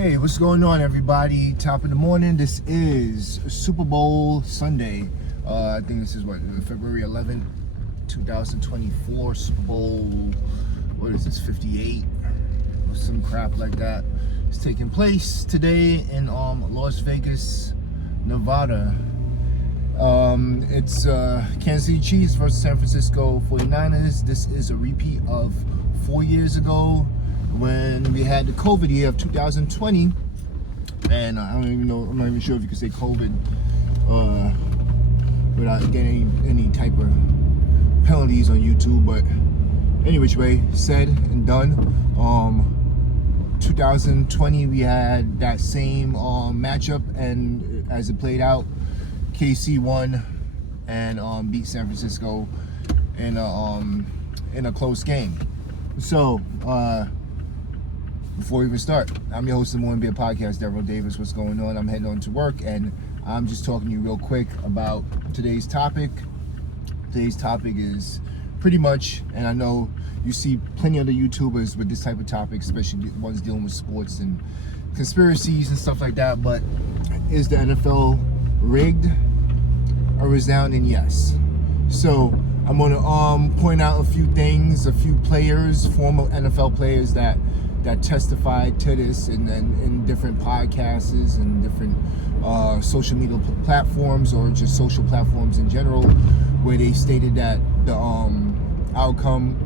Hey, what's going on, everybody? Top of the morning. This is Super Bowl Sunday. I think this is February 11th, 2024. Super Bowl, what is this, 58? Or some crap like that. It's taking place today in Las Vegas, Nevada. It's Kansas City Chiefs versus San Francisco 49ers. This is a repeat of 4 years ago when we had the COVID year of 2020, and I don't even know, I'm not even sure if you could say COVID without getting any type of penalties on YouTube, but any which way, said and done. 2020 we had that same matchup, and as it played out, KC won and beat San Francisco in a close game. So before we even start, I'm your host of the Morning Beer Podcast, Daryl Davis. What's going on? I'm heading on to work, and I'm just talking to you real quick about today's topic. Today's topic is pretty much, and I know you see plenty of the YouTubers with this type of topic, especially the ones dealing with sports and conspiracies and stuff like that, but is the NFL rigged? A resounding yes. So I'm going to point out a few things, a few players, former NFL players that testified to this, and then in different podcasts and different social media platforms, or just social platforms in general, where they stated that the outcome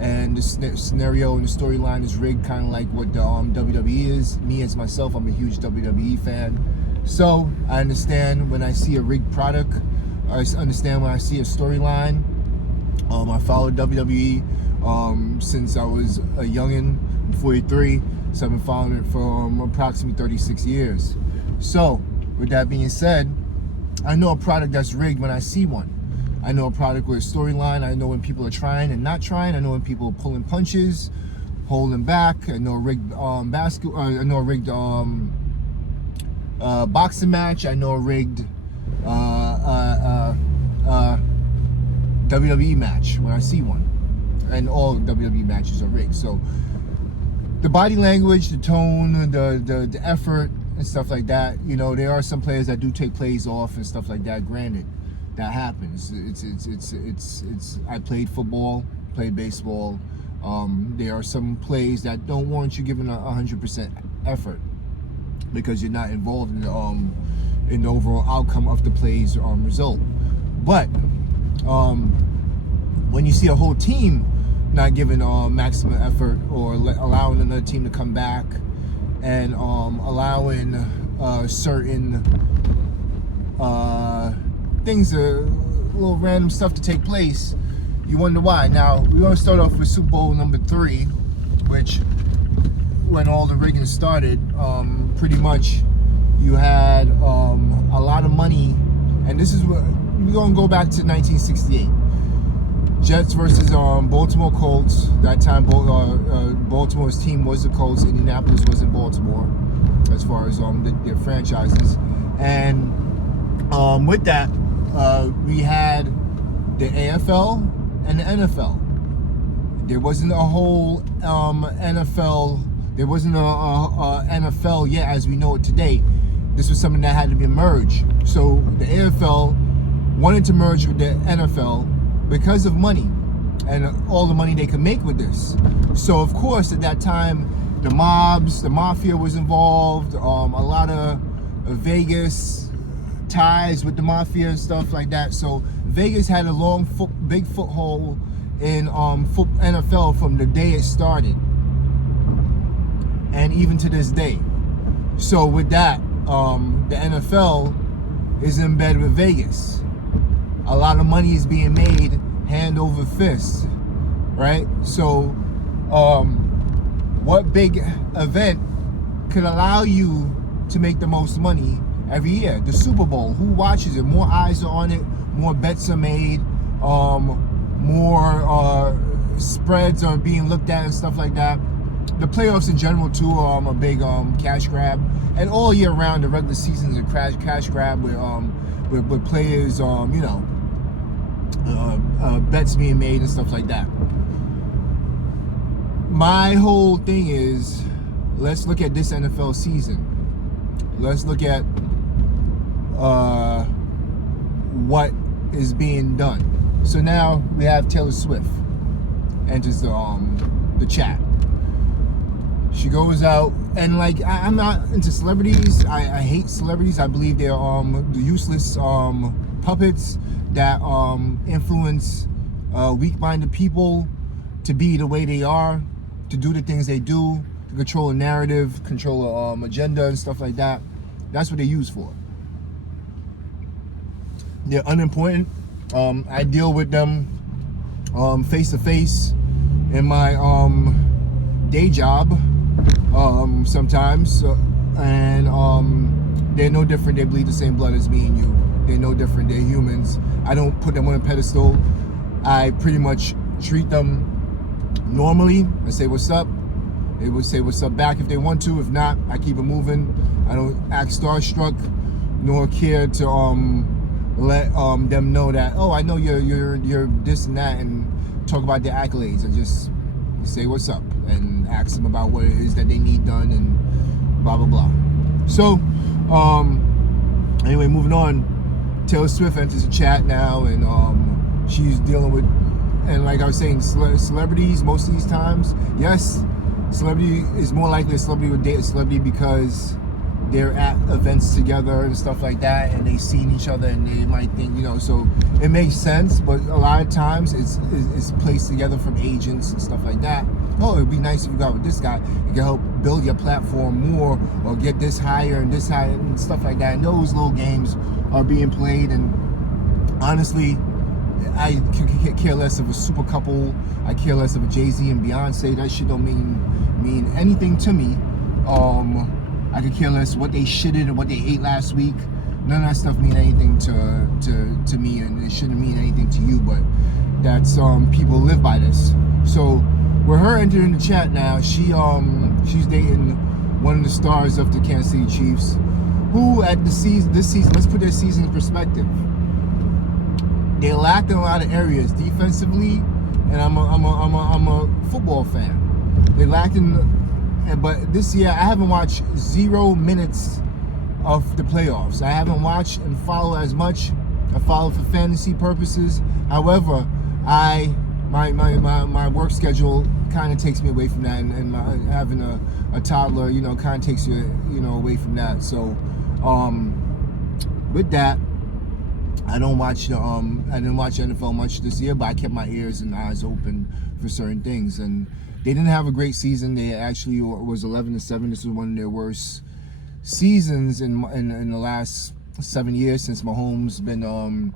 and the scenario and the storyline is rigged, kind of like what the WWE is. Me as myself, I'm a huge WWE fan, so I understand when I see a rigged product. I understand when I see a storyline. I followed WWE since I was a youngin'. 43, so I've been following it for approximately 36 years. So with that being said, I know a product that's rigged when I see one. I know a product with a storyline. I know when people are trying and not trying. I know when people are pulling punches, holding back. I know a rigged I know a rigged boxing match. I know a rigged WWE match when I see one, and all WWE matches are rigged. So the body language, the tone, the effort and stuff like that, you know, there are some players that do take plays off and stuff like that. Granted, that happens. It's I played football, played baseball. There are some plays that don't warrant you giving 100% effort because you're not involved in the overall outcome of the play's result. But when you see a whole team not giving maximum effort, or allowing another team to come back, and allowing certain things, little random stuff to take place, you wonder why. Now, we're going to start off with Super Bowl number 3, which, when all the rigging started, pretty much you had a lot of money, and this is what we're going to go back to 1968. Jets versus Baltimore Colts. That time, Baltimore's team was the Colts. Indianapolis was in Baltimore, as far as their franchises. And with that, we had the AFL and the NFL. There wasn't a whole NFL. There wasn't a NFL yet as we know it today. This was something that had to be merged. So the AFL wanted to merge with the NFL because of money and all the money they could make with this. So of course at that time, the Mafia was involved, a lot of Vegas ties with the Mafia and stuff like that. So Vegas had a big foothold in NFL from the day it started, and even to this day. So with that, the NFL is in bed with Vegas. A lot of money is being made hand over fist, right? So what big event could allow you to make the most money every year? The Super Bowl. Who watches it? More eyes are on it, more bets are made, more spreads are being looked at and stuff like that. The playoffs in general too are a big cash grab, and all year round the regular season is a cash grab with players, bets being made and stuff like that. My whole thing is let's look at this NFL season. Let's look at what is being done. So now we have Taylor Swift enters the chat. She goes out and like I'm not into celebrities. I hate celebrities. I believe they're the useless puppets that influence weak-minded people to be the way they are, to do the things they do, to control a narrative, control a agenda and stuff like that. That's what they're used for. They're unimportant. I deal with them face to face in my day job sometimes, and they're no different. They bleed the same blood as me and you. They're no different. They're humans. I don't put them on a pedestal. I pretty much treat them normally. I say what's up. They would say what's up back if they want to. If not, I keep it moving. I don't act starstruck, nor care to let them know that, oh, I know you're this and that, and talk about their accolades. I just say what's up and ask them about what it is that they need done and blah blah blah. So anyway, moving on. Taylor Swift enters the chat now, and she's dealing with, and like I was saying, celebrities most of these times. Yes, celebrity is more likely a celebrity would date a celebrity because they're at events together and stuff like that, and they've seen each other, and they might think, so it makes sense. But a lot of times it's placed together from agents and stuff like that. Oh, it'd be nice if you got with this guy. It can help build your platform more, or get this higher and this higher and stuff like that. And those little games are being played. And honestly, I care less of a super couple. I care less of a Jay-Z and Beyonce. That shit don't mean anything to me. I could care less what they shitted and what they ate last week. None of that stuff mean anything to me, and it shouldn't mean anything to you. But that's people live by this. So with her entering the chat now, she's dating one of the stars of the Kansas City Chiefs, who at this season, let's put their season in perspective. They lacked in a lot of areas defensively, and I'm a football fan. They lacked but this year I haven't watched 0 minutes of the playoffs. I haven't watched and followed as much. I follow for fantasy purposes. However, my work schedule kind of takes me away from that, and having a toddler, kind of takes you, away from that. So, with that, I didn't watch NFL much this year, but I kept my ears and eyes open for certain things. And they didn't have a great season. They actually was 11-7. This was one of their worst seasons in the last 7 years since Mahomes been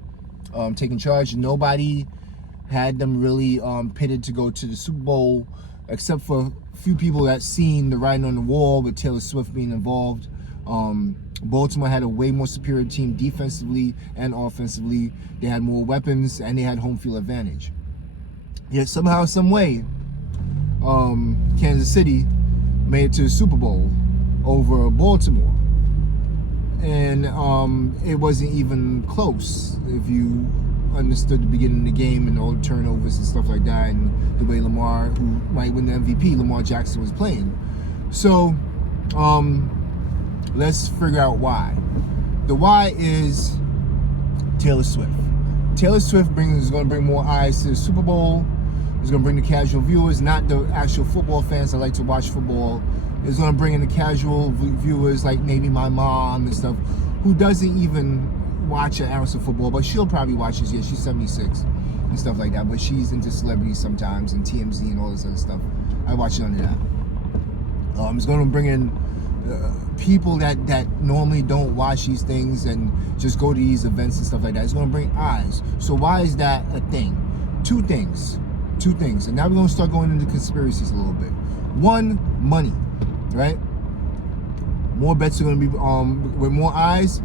taking charge. Nobody had them really pitted to go to the Super Bowl, except for a few people that seen the writing on the wall with Taylor Swift being involved. Baltimore had a way more superior team defensively and offensively. They had more weapons, and they had home field advantage. Yet somehow, some way, Kansas City made it to the Super Bowl over Baltimore. And it wasn't even close if you understood the beginning of the game and all the turnovers and stuff like that, and the way Lamar, who might win the MVP, Lamar Jackson, was playing. So let's figure out why. The why is Taylor Swift. Taylor Swift is going to bring more eyes to the Super Bowl. It's going to bring the casual viewers, not the actual football fans that like to watch football. It's going to bring in the casual viewers, like maybe my mom and stuff, who doesn't even watch an ounce of football, but she'll probably watch this year. She's 76 and stuff like that, but she's into celebrities sometimes and TMZ and all this other stuff. I watch none of that. It's going to bring in people that normally don't watch these things and just go to these events and stuff like that. It's going to bring eyes. So why is that a thing? Two things. And now we're going to start going into conspiracies a little bit. One, money, right? More bets are going to be, with more eyes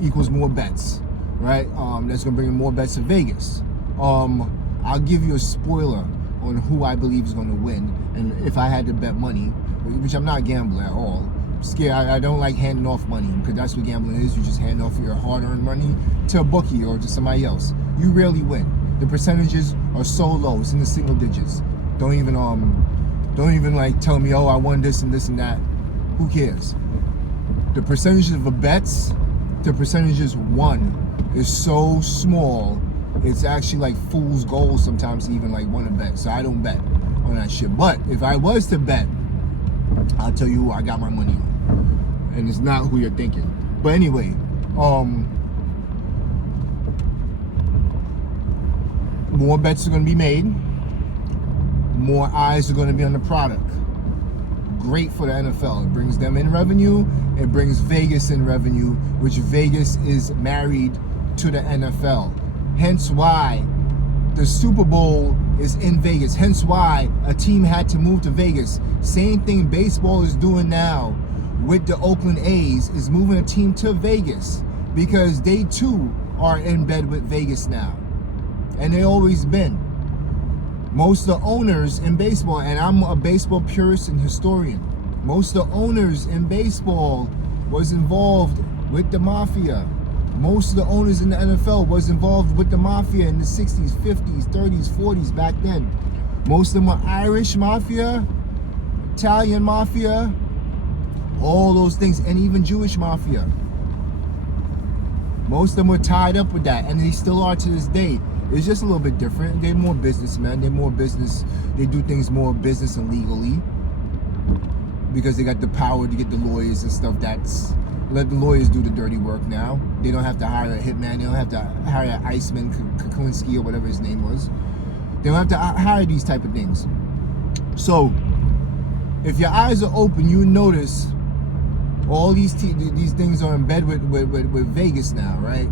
equals more bets, right? That's going to bring in more bets to Vegas. I'll give you a spoiler on who I believe is going to win, and if I had to bet money, which I'm not a gambler at all. I'm scared. I don't like handing off money, because that's what gambling is. You just hand off your hard-earned money to a bookie or to somebody else. You rarely win. The percentages are so low; it's in the single digits. Don't even like tell me, oh, I won this and this and that. Who cares? The percentages of the bets, the percentages won is so small. It's actually like fool's gold sometimes to even like want to bet. So I don't bet on that shit. But if I was to bet, I'll tell you who I got my money on. And it's not who you're thinking. But anyway, more bets are going to be made. More eyes are going to be on the product. Great for the NFL. It brings them in revenue. It brings Vegas in revenue, which Vegas is married to the NFL. Hence why the Super Bowl is in Vegas. Hence why a team had to move to Vegas. Same thing baseball is doing now with the Oakland A's, is moving a team to Vegas because they too are in bed with Vegas now. And they always been. Most of the owners in baseball, and I'm a baseball purist and historian, most of the owners in baseball was involved with the Mafia. Most of the owners in the NFL was involved with the Mafia in the 60s, 50s, 30s, 40s back then. Most of them were Irish Mafia, Italian Mafia, all those things, and even Jewish Mafia. Most of them were tied up with that, and they still are to this day. It's just a little bit different. They're more businessmen. They're more business. They do things more business and legally because they got the power to get the lawyers and stuff. Let the lawyers do the dirty work now. They don't have to hire a hitman. They don't have to hire an Iceman, Kuklinski, or whatever his name was. They don't have to hire these type of things. So, if your eyes are open, you notice all these things are in bed with Vegas now, right?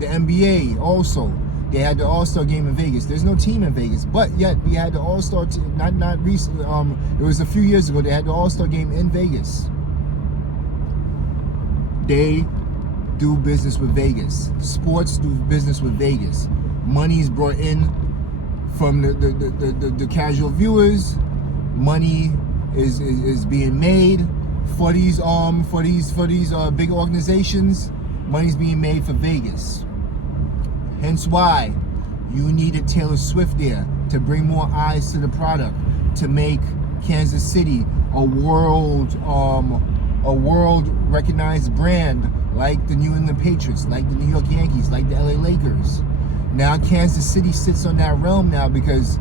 The NBA also. They had the All-Star game in Vegas. There's no team in Vegas, but yet we had the All-Star team. Not recently. It was a few years ago. They had the All-Star game in Vegas. They do business with Vegas. Sports do business with Vegas. Money's brought in from the casual viewers. Money is being made for these big organizations. Money's being made for Vegas. Hence why you needed Taylor Swift there to bring more eyes to the product, to make Kansas City a world recognized brand like the New England Patriots, like the New York Yankees, like the LA Lakers. Now Kansas City sits on that realm now because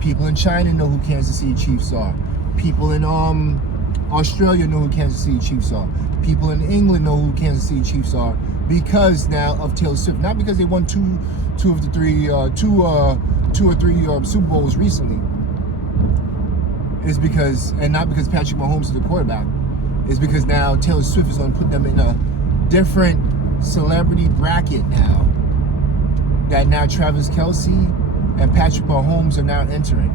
people in China know who Kansas City Chiefs are. People in Australia know who Kansas City Chiefs are. People in England know who Kansas City Chiefs are because now of Taylor Swift. Not because they won two or three Super Bowls recently. It's because, and not because Patrick Mahomes is the quarterback. It's because now Taylor Swift is going to put them in a different celebrity bracket now. That now Travis Kelce and Patrick Mahomes are now entering.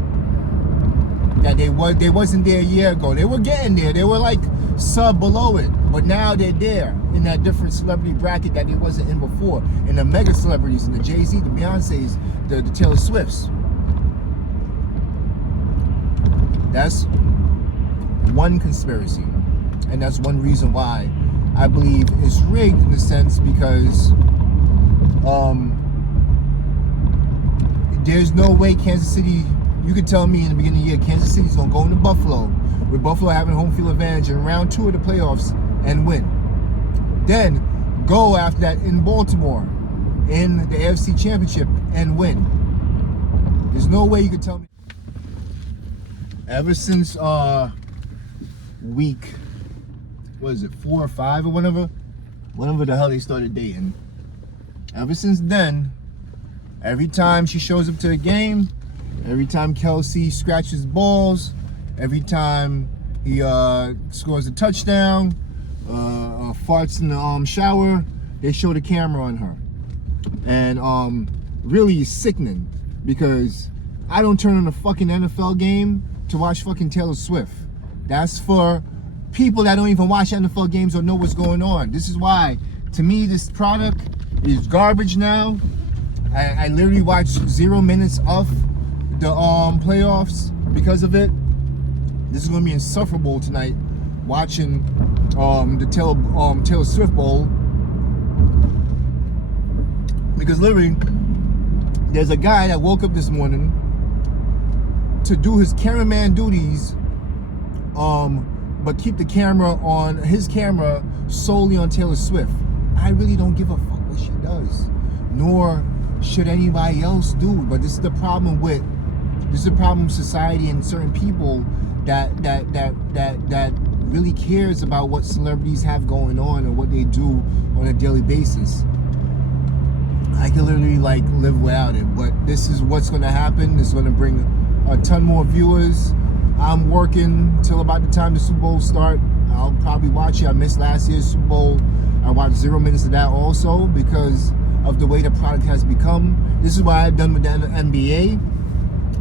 That they wasn't there a year ago. They were getting there. They were like sub below it. But now they're there in that different celebrity bracket that they wasn't in before. And the mega celebrities, and the Jay-Z, the Beyoncés, the Taylor Swifts. That's one conspiracy. And that's one reason why I believe it's rigged in a sense because there's no way Kansas City, you could tell me in the beginning of the year, Kansas City's going to go into Buffalo, with Buffalo having home field advantage in round 2 of the playoffs and win. Then go after that in Baltimore in the AFC Championship and win. There's no way you could tell me. Ever since week, what is it, 4 or 5 or whatever the hell they started dating. Ever since then, every time she shows up to a game, every time Kelce scratches balls, every time he scores a touchdown, farts in the shower, they show the camera on her. And really it's sickening because I don't turn on a fucking NFL game to watch fucking Taylor Swift. That's for people that don't even watch NFL games or know what's going on. This is why, to me, this product is garbage now. I literally watched 0 minutes of the playoffs because of it. This is gonna be insufferable tonight, watching the Taylor Swift Bowl, because literally there's a guy that woke up this morning to do his cameraman duties but keep the camera on his camera solely on Taylor Swift. I really don't give a fuck what she does, nor should anybody else do. But this is the problem with society and certain people that really cares about what celebrities have going on and what they do on a daily basis. I can literally like live without it, but this is what's going to happen. It's going to bring a ton more viewers. I'm working till about the time the Super Bowl start. I'll probably watch it. I missed last year's Super Bowl. I watched 0 minutes of that also because of the way the product has become. This is what I've done with the NBA.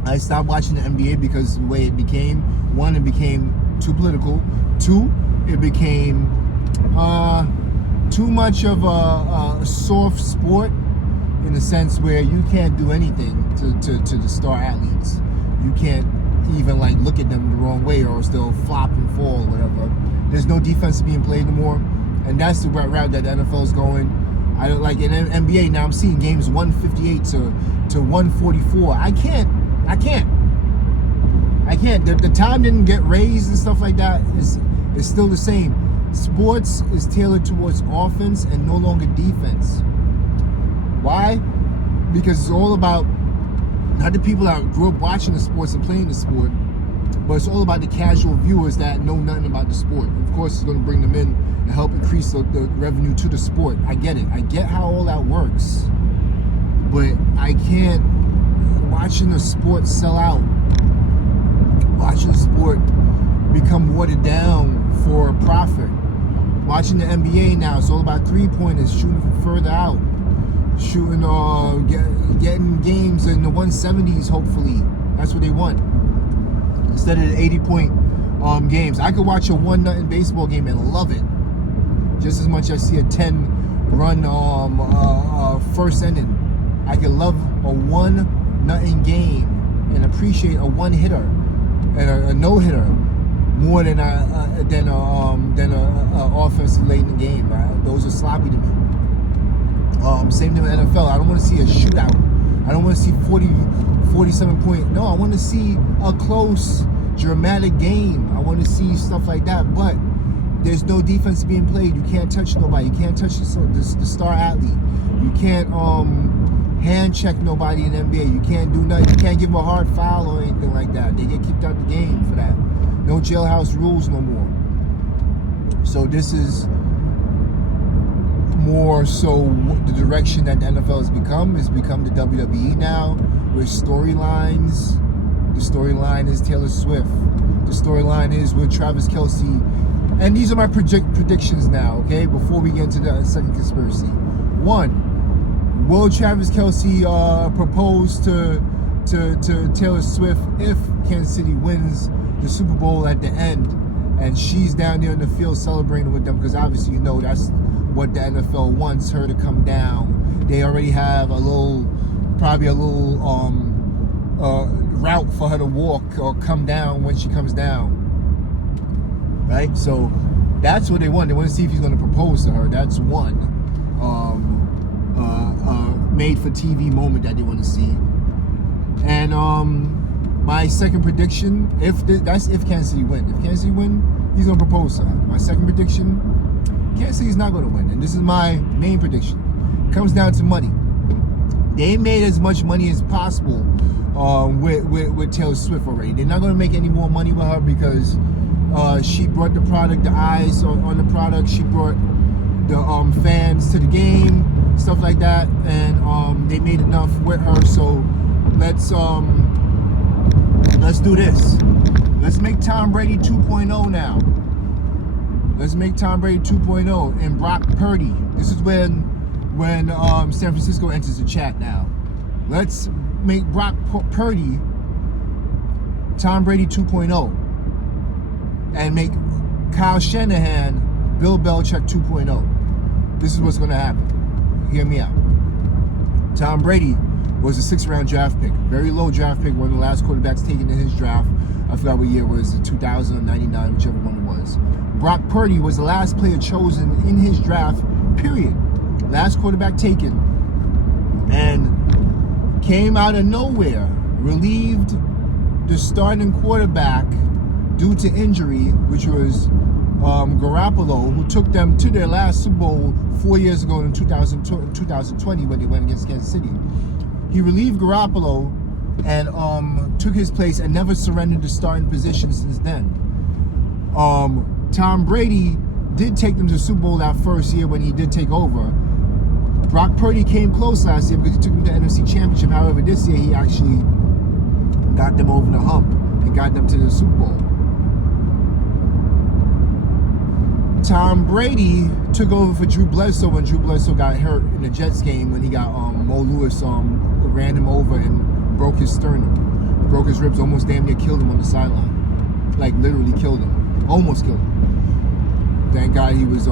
I stopped watching the NBA because the way it became. One, it became too political. Two, it became too much of a soft sport in the sense where you can't do anything to the star athletes. You can't even like look at them the wrong way or still flop and fall or whatever. There's no defense being played anymore, and that's the route that the NFL is going. I don't like in NBA now. I'm seeing games 158 to 144. I can't. The time didn't get raised and stuff like that. It's still the same. Sports is tailored towards offense and no longer defense. Why? Because it's all about not the people that grew up watching the sports and playing the sport, but it's all about the casual viewers that know nothing about the sport. Of course, it's going to bring them in and help increase the revenue to the sport. I get it. I get how all that works. But I can't, watching the sport sell out, watching the sport become watered down for profit. Watching the NBA now, it's all about three-pointers, shooting from further out. Shooting, getting games in the 170s, hopefully. That's what they want. Instead of the 80-point games. I could watch a 1-0 baseball game and love it. Just as much as I see a 10-run first inning. I could love a 1-0 game and appreciate a one-hitter and a no-hitter more than a offensive late in the game. Those are sloppy to me. Same thing with NFL. I don't want to see a shootout. I don't want to see 47 point. No, I want to see a close, dramatic game. I want to see stuff like that. But there's no defense being played. You can't touch nobody. You can't touch the star athlete. You can't hand check nobody in the NBA. You can't do nothing. You can't give them a hard foul or anything like that. They get kicked out the game for that. No jailhouse rules no more. So this is more so the direction that the NFL has become the WWE now, with storylines. The storyline is Taylor Swift. The storyline is with Travis Kelce. And these are my predictions now, okay, before we get into the second conspiracy. One, will Travis Kelce propose to Taylor Swift if Kansas City wins the Super Bowl at the end and she's down there in the field celebrating with them? Because obviously, you know, that's what the NFL wants her to come down. They already have probably a little route for her to walk or come down when she comes down, right? So that's what they want. They want to see if he's going to propose to her. That's one made for TV moment that they want to see. And my second prediction, that's if Kansas City win. If Kansas City win, he's going to propose to her. My second prediction, Kansas City's not going to win, and this is my main prediction. It comes down to money. They made as much money as possible with Taylor Swift already. They're not going to make any more money with her because she brought the product, the eyes on the product. She brought the fans to the game, stuff like that, and they made enough with her. So let's do this. Let's make Tom Brady 2.0 now. Let's make Tom Brady 2.0 and Brock Purdy. This is when San Francisco enters the chat now. Let's make Brock Purdy Tom Brady 2.0 and make Kyle Shanahan Bill Belichick 2.0. This is what's going to happen. Hear me out. Tom Brady was a 6th-round draft pick. Very low draft pick, one of the last quarterbacks taken in his draft. I forgot what year it was, 2000 or 99, whichever one it was. Brock Purdy was the last player chosen in his draft, period. Last quarterback taken. And came out of nowhere, relieved the starting quarterback due to injury, which was Garoppolo, who took them to their last Super Bowl 4 years ago in 2020 when they went against Kansas City. He relieved Garoppolo and took his place and never surrendered the starting position since then. Tom Brady did take them to the Super Bowl that first year when he did take over. Brock Purdy came close last year because he took them to the NFC Championship. However, this year he actually got them over the hump and got them to the Super Bowl. Tom Brady took over for Drew Bledsoe when Drew Bledsoe got hurt in the Jets game when he got Mo Lewis ran him over and broke his sternum, broke his ribs, almost damn near killed him on the sideline, like literally killed him, almost killed him. Thank God he was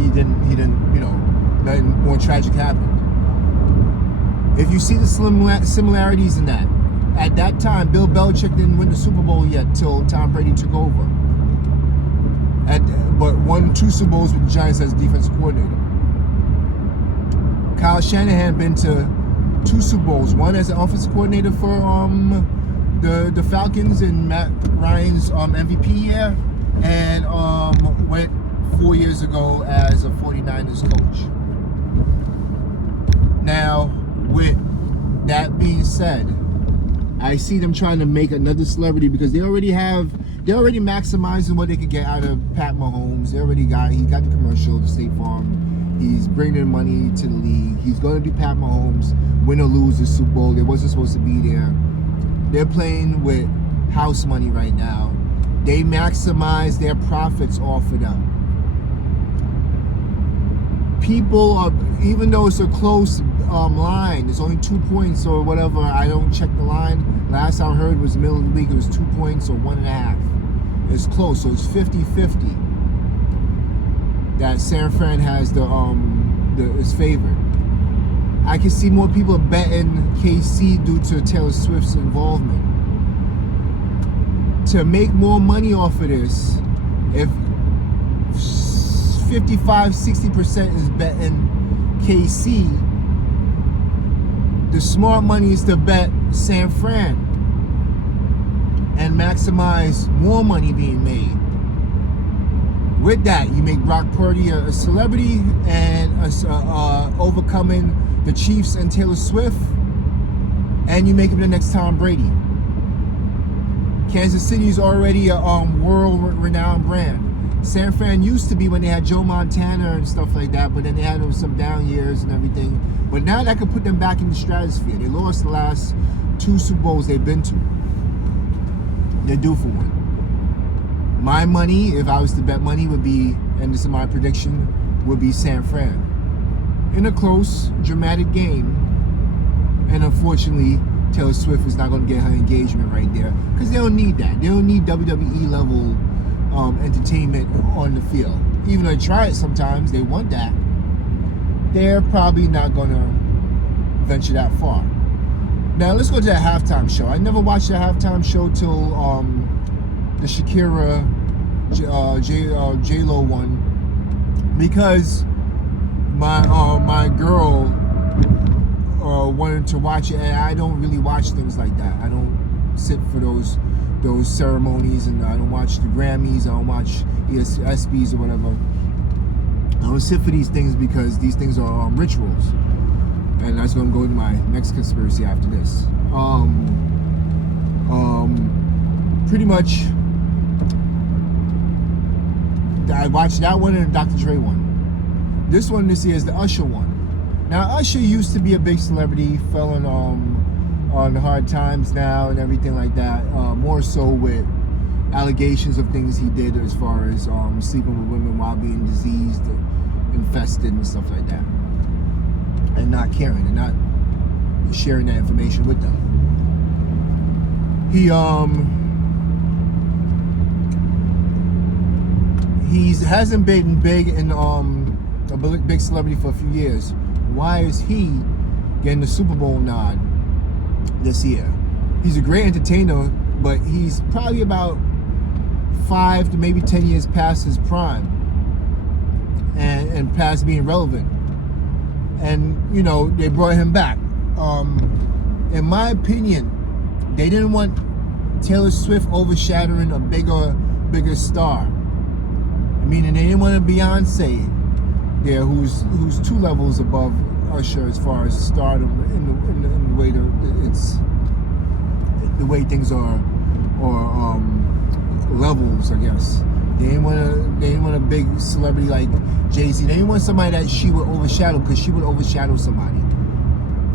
he didn't nothing more tragic happened. If you see the similarities in that, at that time Bill Belichick didn't win the Super Bowl yet till Tom Brady took over. But won 2 Super Bowls with the Giants as defensive coordinator. Kyle Shanahan been to 2 Super Bowls, one as an offensive coordinator for the Falcons in Matt Ryan's MVP year, and went 4 years ago as a 49ers coach. Now, with that being said, I see them trying to make another celebrity because they're already maximizing what they could get out of Pat Mahomes. He got the commercial, the State Farm. He's bringing money to the league. He's going to be Pat Mahomes, win or lose the Super Bowl. They wasn't supposed to be there. They're playing with house money right now. They maximize their profits off of them. People are, even though it's a close line, it's only 2 points or whatever. I don't check the line. Last I heard was middle of the week, it was 2 points or 1.5. It's close, so it's 50-50 that San Fran has is favored. I can see more people betting KC due to Taylor Swift's involvement. To make more money off of this, if 55-60% is betting KC, the smart money is to bet San Fran and maximize more money being made. With that, you make Brock Purdy a celebrity and overcoming the Chiefs and Taylor Swift, and you make him the next Tom Brady. Kansas City is already a world-renowned brand. San Fran used to be when they had Joe Montana and stuff like that, but then they had some down years and everything. But now that could put them back in the stratosphere. They lost the last 2 Super Bowls they've been to. They're due for one. My money, if I was to bet money, would be, and this is my prediction, would be San Fran. In a close, dramatic game. And unfortunately, Taylor Swift is not going to get her engagement right there because they don't need that. They don't need WWE level entertainment on the field. Even though they try it sometimes, they want that. They're probably not going to venture that far. Now let's go to that halftime show. I never watched the halftime show till the Shakira J-Lo one because my girl wanted to watch it, and I don't really watch things like that. I don't sit for those ceremonies, and I don't watch the Grammys, I don't watch ESPYs or whatever. I don't sit for these things because these things are rituals, and that's going to go to my next conspiracy after this. Pretty much, I watched that one and the Dr. Dre one. This one this year is the Usher one. Now Usher used to be a big celebrity, fell on hard times now and everything like that. More so with allegations of things he did as far as sleeping with women while being diseased, infested, and stuff like that, and not caring and not sharing that information with them. He hasn't been big in a big celebrity for a few years. Why is he getting the Super Bowl nod this year? He's a great entertainer, but he's probably about 5 to maybe 10 years past his prime and past being relevant. And, they brought him back. In my opinion, they didn't want Taylor Swift overshadowing a bigger star. Meaning they didn't want a Beyonce there who's 2 levels above Usher as far as stardom in the way the way things are, or levels, I guess. They didn't want a big celebrity like Jay-Z. They didn't want somebody that she would overshadow, because she would overshadow somebody.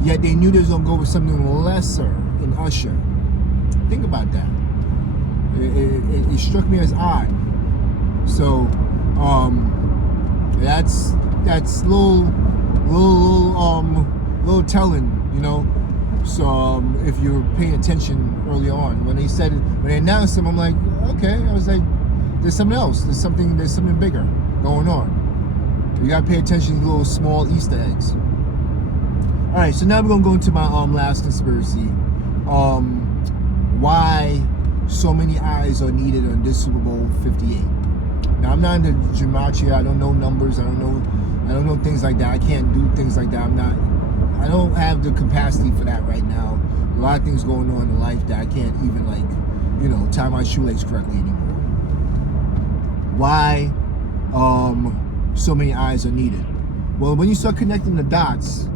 Yet they knew they was gonna go with something lesser in Usher. Think about that. It struck me as odd. So that's little telling, you know. So if you're paying attention early on, when they announced him, I'm like, okay. I was like, there's something else. There's something bigger going on. You gotta pay attention to little small Easter eggs. All right, so now we're gonna go into my last conspiracy. Why so many eyes are needed on this Super Bowl 58. Now, I'm not into gematria. I don't know numbers. I don't know things like that. I can't do things like that. I don't have the capacity for that right now. A lot of things going on in life that I can't even, like, you know, tie my shoelace correctly anymore. Why so many eyes are needed? Well, when you start connecting the dots,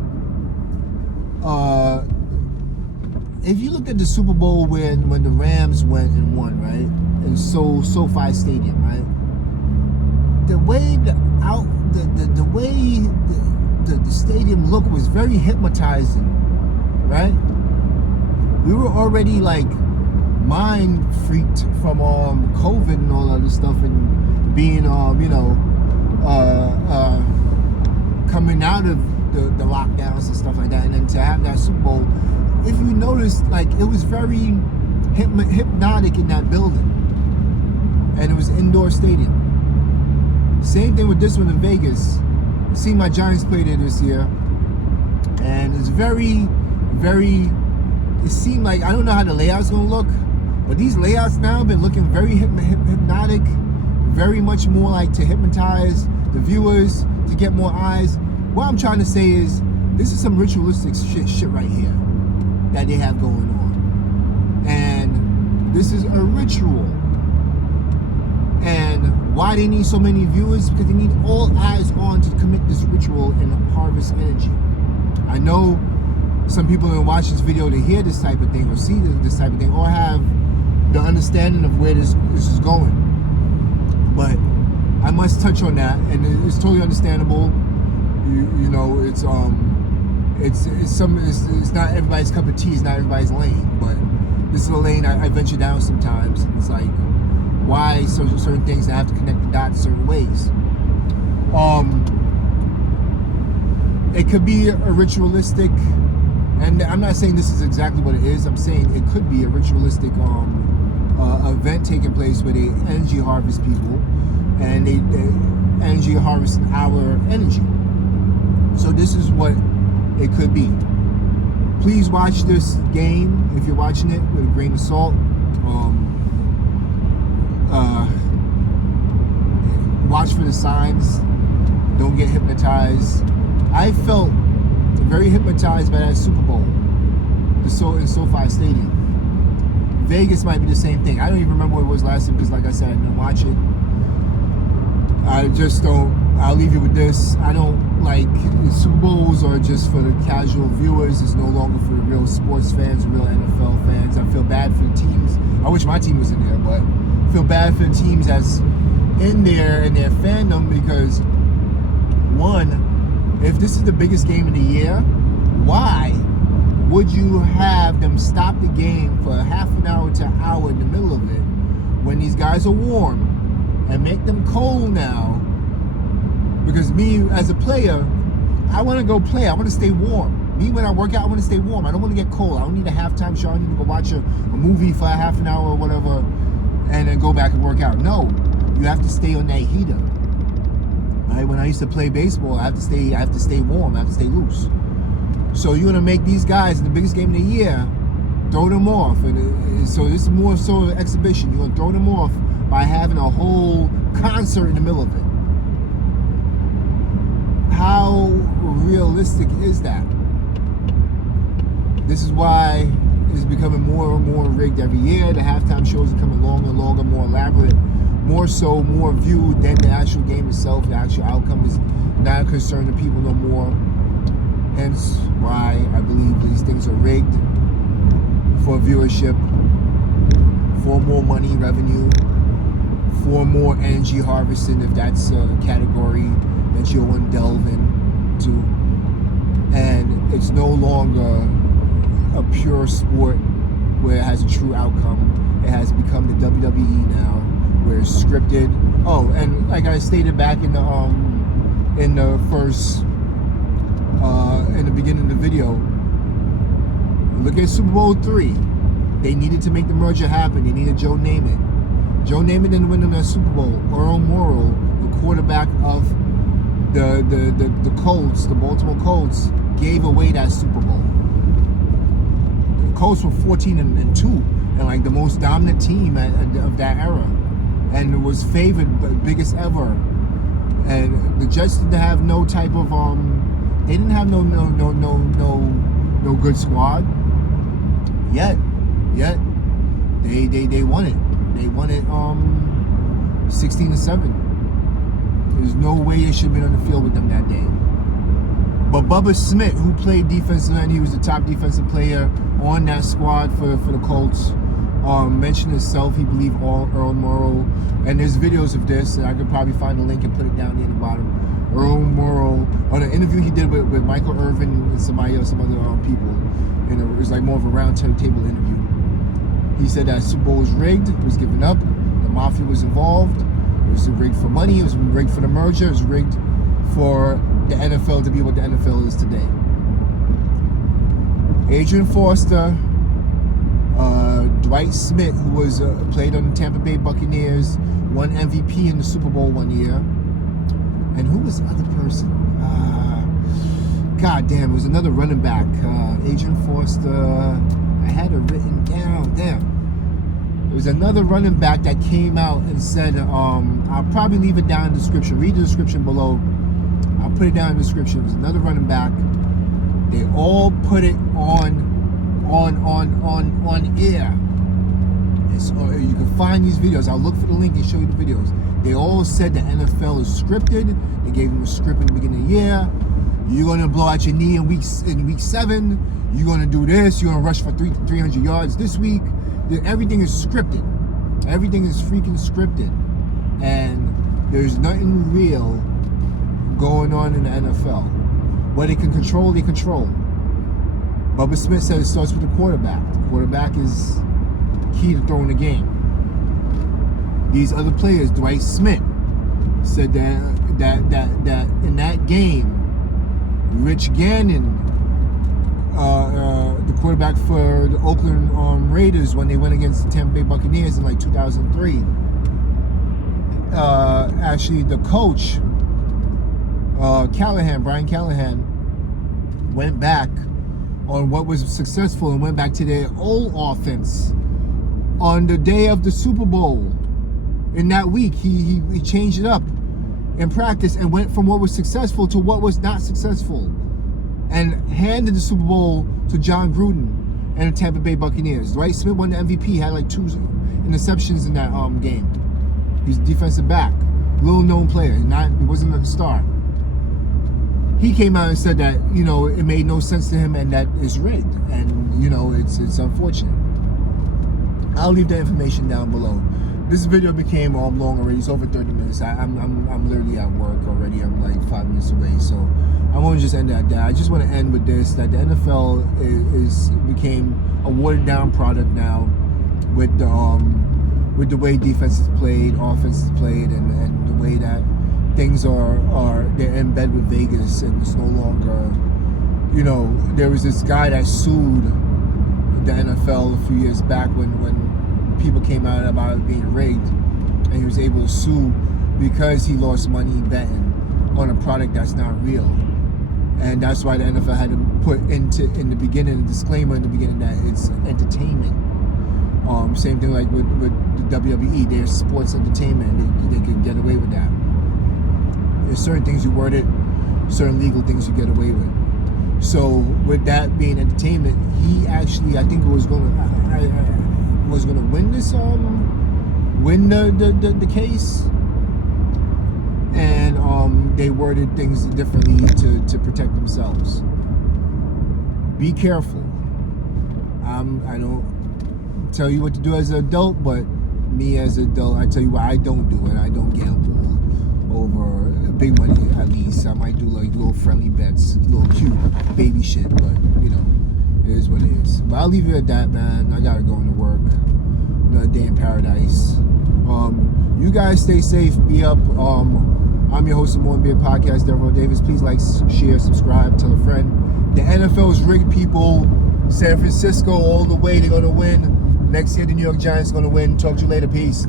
if you looked at the Super Bowl when the Rams went and won, right? In SoFi Stadium, right? The way the stadium looked was very hypnotizing, right? We were already like mind freaked from COVID and all other stuff, and being coming out of the lockdowns and stuff like that, and then to have that Super Bowl, if you notice, like, it was very hypnotic in that building, and it was an indoor stadium. Same thing with this one in Vegas. I've seen my Giants play there this year, and it's very, very, it seemed like, I don't know how the layout's gonna look, but these layouts now have been looking very hypnotic, very much more like to hypnotize the viewers, to get more eyes. What I'm trying to say is, this is some ritualistic shit right here that they have going on. And this is a ritual. And why they need so many viewers? Because they need all eyes on to commit this ritual and harvest energy. I know some people don't watch this video to hear this type of thing, or see this type of thing, or have the understanding of where this is going. But I must touch on that, and it's totally understandable. You know, it's not everybody's cup of tea, it's not everybody's lane, but this is a lane I venture down sometimes, and it's like, why certain things that have to connect the dots certain ways. It could be a ritualistic, and I'm not saying this is exactly what it is. I'm saying it could be a ritualistic event taking place where they energy harvest people, and they energy harvest our energy. So this is what it could be. Please watch this game, if you're watching it, with a grain of salt. Watch for the signs. Don't get hypnotized. I felt very hypnotized by that Super Bowl, in SoFi Stadium. Vegas might be the same thing. I don't even remember what it was last time, because, like I said, I didn't watch it. I just don't. I'll leave you with this. I don't like Super Bowls are just for the casual viewers. It's no longer for the real sports fans, real NFL fans. I feel bad for the teams. I wish my team was in there, but I feel bad for the teams that's in there and their fandom, because one, if this is the biggest game of the year, why would you have them stop the game for half an hour to an hour in the middle of it when these guys are warm, and make them cold now? Because me as a player, I want to go play. I want to stay warm. Me, when I work out, I want to stay warm. I don't want to get cold. I don't need a halftime show. I don't need to go watch a movie for a half an hour or whatever and then go back and work out. No, you have to stay on that heater. Right? When I used to play baseball, I have to stay warm. I have to stay loose. So you're gonna make these guys in the biggest game of the year throw them off, and so this is more so an exhibition. You're gonna throw them off by having a whole concert in the middle of it. How realistic is that? This is why is becoming more and more rigged every year. The halftime shows are becoming longer and longer, more elaborate, more so, more viewed than the actual game itself. The actual outcome is not a concern to people no more. Hence why I believe these things are rigged for viewership, for more money, revenue, for more energy harvesting, if that's a category that you want to delve into. And it's no longer a pure sport where it has a true outcome. It has become the WWE now, where it's scripted. Oh, and like I stated back in the first in the beginning of the video, look at Super Bowl III. They needed to make the merger happen. They needed Joe Namath. Joe Namath didn't win in that Super Bowl. Earl Morrall, the quarterback of the Colts, the Baltimore Colts, gave away that Super Bowl. The Colts were 14-2, and like the most dominant team of that era, and it was favored, biggest ever. And the Jets didn't have no type of they didn't have no good squad yet. They won it. They won it 16-7. There's no way they should have been on the field with them that day. But Bubba Smith, who played defensive end, he was the top defensive player on that squad for the Colts, mentioned himself, he believed Earl Morrall, and there's videos of this, and I could probably find a link and put it down near the bottom. Earl Morrall, on an interview he did with Michael Irvin and some other people, and it was like more of a round table interview. He said that Super Bowl was rigged, it was given up, the Mafia was involved, it was rigged for money, it was rigged for the merger, it was rigged for the NFL to be what the NFL is today. Adrian Foster, Dwight Smith, who was played on the Tampa Bay Buccaneers, won MVP in the Super Bowl one year. And who was the other person? God damn, it was another running back. Adrian Foster. I had it written down. Damn. It was another running back that came out and said, I'll probably leave it down in the description. Read the description below. I'll put it down in the description. It was another running back. They all put it on air. So you can find these videos. I'll look for the link and show you the videos. They all said the NFL is scripted. They gave them a script in the beginning of the year. You're gonna blow out your knee in week 7. You're gonna do this. You're gonna rush for 300 yards this week. Everything is scripted. Everything is freaking scripted, and there's nothing real going on in the NFL. What they can control, they control. Bubba Smith said it starts with the quarterback. The quarterback is key to throwing the game. These other players, Dwight Smith said that in that game, Rich Gannon, the quarterback for the Oakland Raiders when they went against the Tampa Bay Buccaneers in like 2003, actually the coach, Brian Callahan, went back on what was successful and went back to their old offense on the day of the Super Bowl. In that week, he changed it up in practice and went from what was successful to what was not successful, and handed the Super Bowl to John Gruden and the Tampa Bay Buccaneers. Dwight Smith won the MVP, had like 2 interceptions in that game. He's a defensive back, little known player, he wasn't a star. He came out and said that, it made no sense to him and that it's rigged, and it's unfortunate. I'll leave that information down below. This video became long already. It's over 30 minutes. I'm literally at work already. I'm like 5 minutes away, so I won't just end at that. I just want to end with this: that the NFL became a watered down product now, with the way defense is played, offense is played, and the way that things they're in bed with Vegas, and it's no longer. There was this guy that sued the NFL a few years back when people came out about it being rigged, and he was able to sue because he lost money betting on a product that's not real. And that's why the NFL had to put in the beginning, a disclaimer in the beginning, that it's entertainment. Same thing like with the WWE, they're sports entertainment, and they can get away with that. There's certain things you word it, certain legal things you get away with. So with that being entertainment, he actually, I think it was gonna win this win the case, and they worded things differently to protect themselves. Be careful. I don't tell you what to do as an adult, but me as an adult, I tell you what I don't do, and I don't gamble over big money. At least I might do like little friendly bets, little cute baby shit, but you know, it is what it is. But I'll leave you at that, man. I gotta go into work. Another day in paradise. You guys stay safe, be up. I'm your host of TheMorningBeerPodcast, Devereaux Davis. Please like, share, subscribe, tell a friend. The NFL's rigged, people. San Francisco all the way, they're gonna win. Next year the New York Giants are gonna win. Talk to you later, peace.